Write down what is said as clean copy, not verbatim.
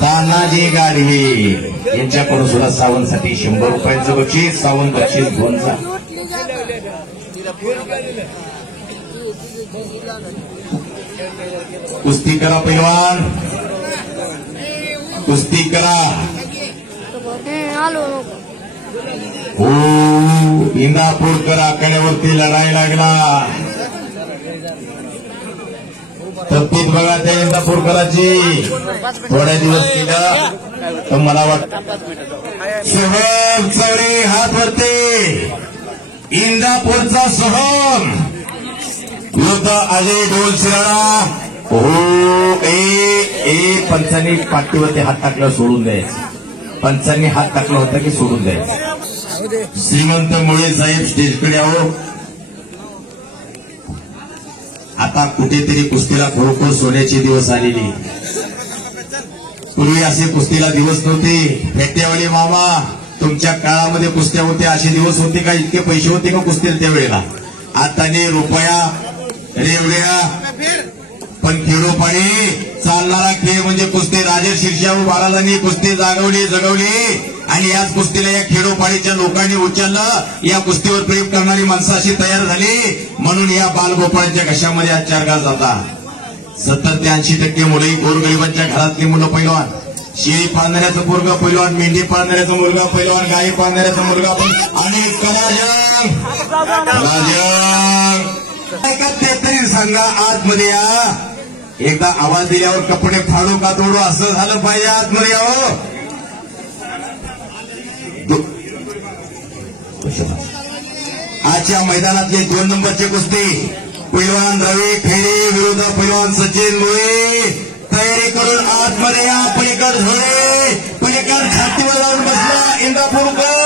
तानाजी गाडवे यांच्याकडून सुद्धा सावंतसाठी 100 रुपयांचं बक्षीस. सावंत बक्षीस 2चा. कुस्ती करा पैलवान, कुस्ती करा. हो, इंदापूरकर आखाड्यावरती लढाई लागला. तब्येत बघा त्या इंदापूरकराची. थोड्या दिवस केलं तर मला वाटतं सोहम चौरे हात वरते. इंदापूरचा सोहम युद्ध अजय ढोल शिराळा. हो, पंचांनी पाठीवरती हात टाकला सोडून द्यायचं. पंचांनी हात टाकला होता की सोडून द्यायचं. श्रीमंत मुळे साहेब स्टेजकडे आहो. आता कुठेतरी कुस्तीला खरोखर सोन्याचे दिवस आलेले. पूर्वी असे कुस्तीला दिवस नव्हते. फेट्यावाले मामा, तुमच्या काळामध्ये कुस्त्या होत्या, असे दिवस होते का? इतके पैसे होते का कुस्तीला त्यावेळेला? आता रुपया रेवड्या. पण खेडोपाडी चालणारा खेळ म्हणजे कुस्ती. राजे शिरशाहू महाराजांनी कुस्ती जगवली आणि याच कुस्तीला या खेडोपाडीच्या लोकांनी उचललं. या कुस्तीवर प्रेम करणारी माणसं अशी तयार झाली म्हणून या बालगोपाळांच्या घशामध्ये आज 4 घास जातात. 70 ते 80% मुलंही गोरगरिबांच्या घरातली मुलं पैलवान. शेळी पाळणाऱ्याचं पोरगा पैलवान, मेंढी पाळणाऱ्याचा मुलगा पैलवान, गाई पाळणाऱ्याचा मुलगा पण. आणि कलाजंग ते तरी सांगा आतमध्ये या. एकदा आवाज दिल्यावर कपडे फाडू का तोडू असं झालं पाहिजे. आतमध्ये यावं. आजच्या मैदानातले 2 नंबरचे कुस्ती पैलवान रवी खेडे विरुद्ध पैलवान सचिन मुळे. तयारी करून आतमध्ये या. पलीकड झोळे, पलीकड छातीवर जाऊन बसला इंदापूरकर.